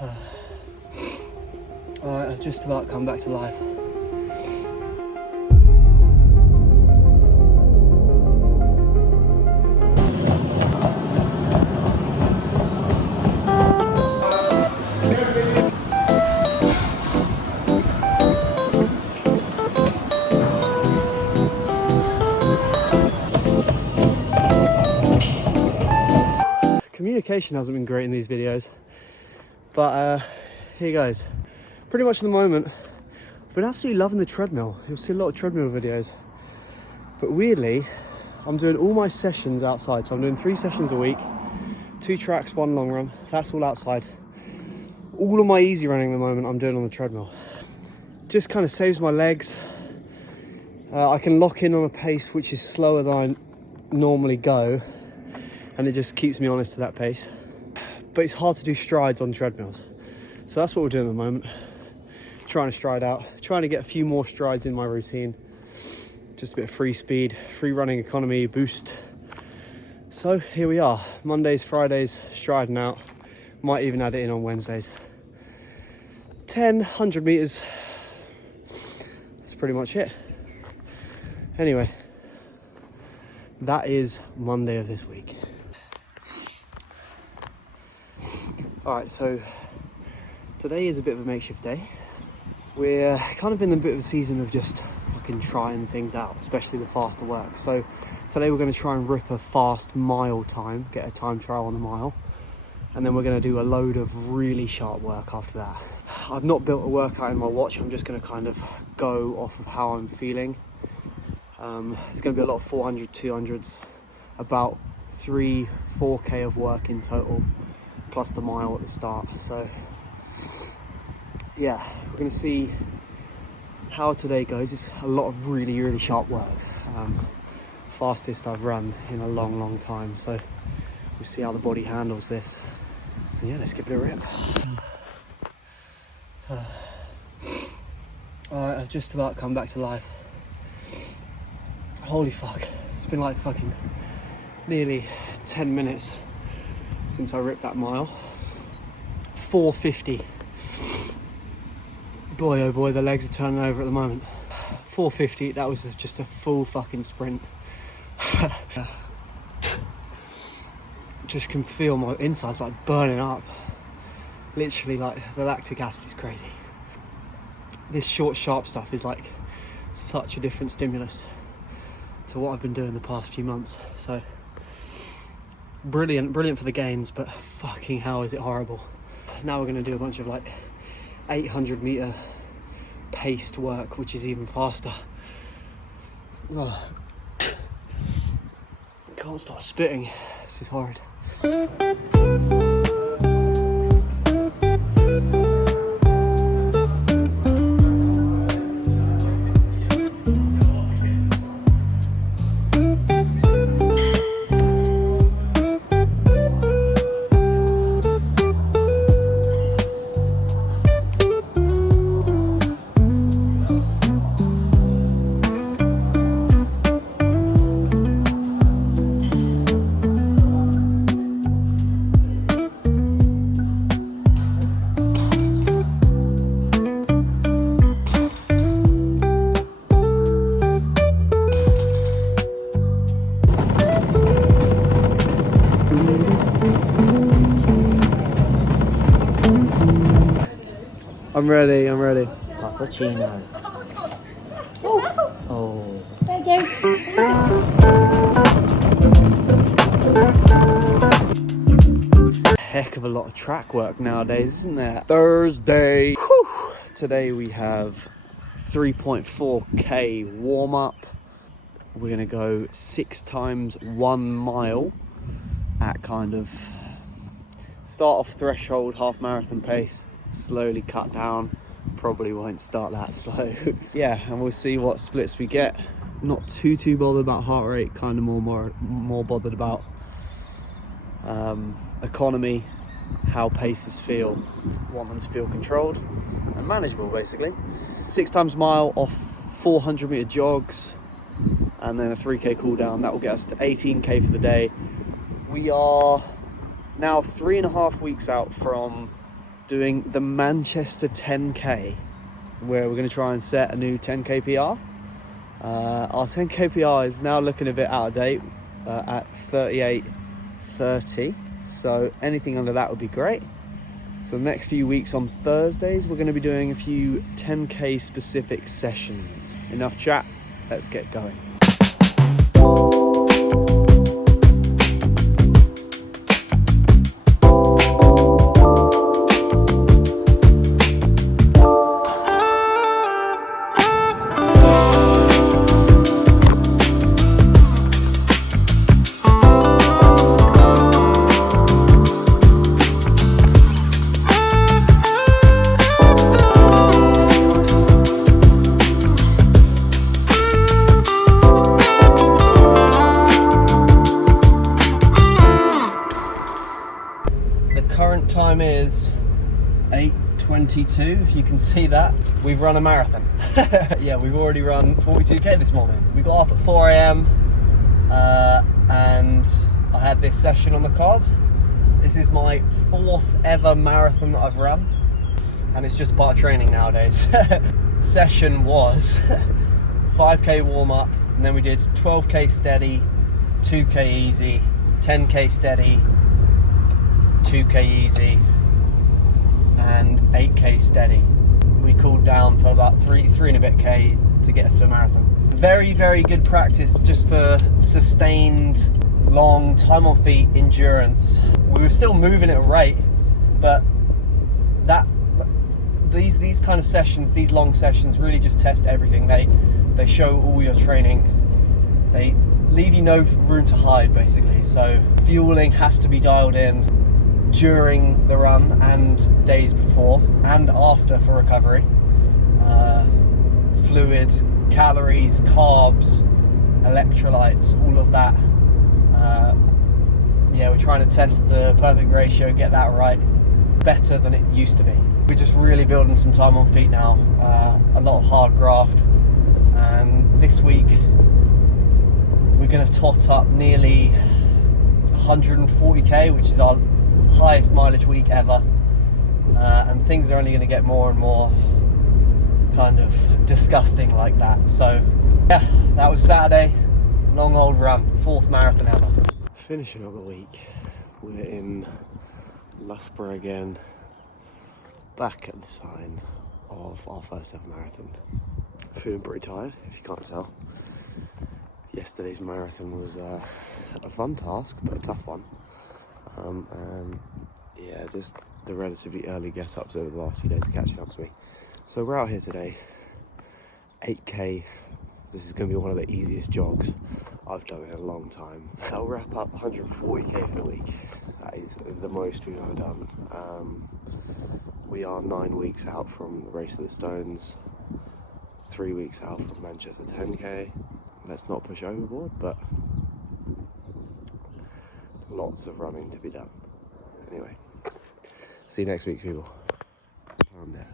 Alright, I've just about come back to life. Communication hasn't been great in these videos, but here goes. Pretty much at the moment, I've been absolutely loving the treadmill. You'll see a lot of treadmill videos, but weirdly, I'm doing all my sessions outside. So I'm doing 3 sessions a week, 2 tracks, 1 long run. That's all outside. All of my easy running at the moment, I'm doing on the treadmill. Just kind of saves my legs. I can lock in on a pace which is slower than I normally go, and it just keeps me honest to that pace. But it's hard to do strides on treadmills. So that's what we're doing at the moment. Trying to stride out, trying to get a few more strides in my routine. Just a bit of free speed, free running economy boost. So here we are, Mondays, Fridays, striding out. Might even add it in on Wednesdays. 10, 100 meters. That's pretty much it. Anyway, that is Monday of this week. All right, so today is a bit of a makeshift day. We're kind of in a bit of a season of just fucking trying things out, especially the faster work. So today we're going to try and rip a fast mile time, get a time trial on the mile, and then we're going to do a load of really sharp work after that. I've not built a workout in my watch. I'm just going to kind of go off of how I'm feeling. It's going to be a lot of 400, 200s, about 3-4k of work in total, plus the mile at the start. So yeah, we're going to see how today goes. It's a lot of really, really sharp work. Fastest I've run in a long, long time. So we'll see how the body handles this. And yeah, let's give it a rip. Alright, I've just about come back to life. Holy fuck, it's been like fucking nearly 10 minutes since I ripped that mile. 4:50. Boy oh boy, the legs are turning over at the moment. 4:50, that was just a full fucking sprint. Just can feel my insides like burning up. Literally, like, the lactic acid is crazy. This short, sharp stuff is like such a different stimulus to what I've been doing the past few months. So brilliant for the gains, but fucking hell is it horrible. Now we're going to do a bunch of like 800 meter paced work, which is even faster. Oh, can't stop spitting. This is horrid. I'm ready. Cappuccino. Oh. Thank you. Heck of a lot of track work nowadays, isn't there? Thursday. Whew. Today we have 3.4k warm up. We're gonna go 6 times 1 mile at kind of start off threshold half marathon pace, slowly cut down. Probably won't start that slow. Yeah, and we'll see what splits we get. Not too bothered about heart rate, kind of more bothered about economy, how paces feel. Want them to feel controlled and manageable, basically. 6 times mile off 400 meter jogs, and then a 3k cool down. That will get us to 18k for the day. We are now 3.5 weeks out from doing the Manchester 10K, where we're going to try and set a new 10K PR. Our 10K PR is now looking a bit out of date at 38:30, so anything under that would be great. So the next few weeks on Thursdays, we're going to be doing a few 10K specific sessions. Enough chat, let's get going. Current time is 8:22, if you can see that. We've run a marathon. Yeah, we've already run 42k this morning. We got up at 4 a.m. And I had this session on the cars. This is my 4th ever marathon that I've run, and it's just part of training nowadays. The session was 5k warm up, and then we did 12k steady, 2k easy, 10k steady, 2k easy, and 8k steady. We cooled down for about 3 and a bit k to get us to a marathon. Very, very good practice just for sustained, long time on feet endurance. We were still moving at a rate, but these kind of sessions, these long sessions, really just test everything. They show all your training. They leave you no room to hide, basically. So fueling has to be dialed in during the run and days before and after for recovery. Fluid, calories, carbs, electrolytes, all of that. Yeah, we're trying to test the perfect ratio, get that right, better than it used to be. We're just really building some time on feet now, a lot of hard graft, and this week we're going to tot up nearly 140k, which is our highest mileage week ever, and things are only going to get more and more kind of disgusting like that. So yeah, that was Saturday, long old run, 4th marathon ever. Finishing of the week, we're in Loughborough again, back at the sign of our first ever marathon. Feeling pretty tired, if you can't tell. Yesterday's marathon was a fun task, but a tough one. And yeah, just the relatively early get-ups over the last few days are catching up to me. So we're out here today, 8k. This is going to be one of the easiest jogs I've done in a long time. I'll wrap up 140k for the week. That is the most we've ever done. We are 9 weeks out from the Race of the Stones, 3 weeks out from Manchester 10k. Let's not push overboard, but lots of running to be done. Anyway, see you next week, people. I'm there.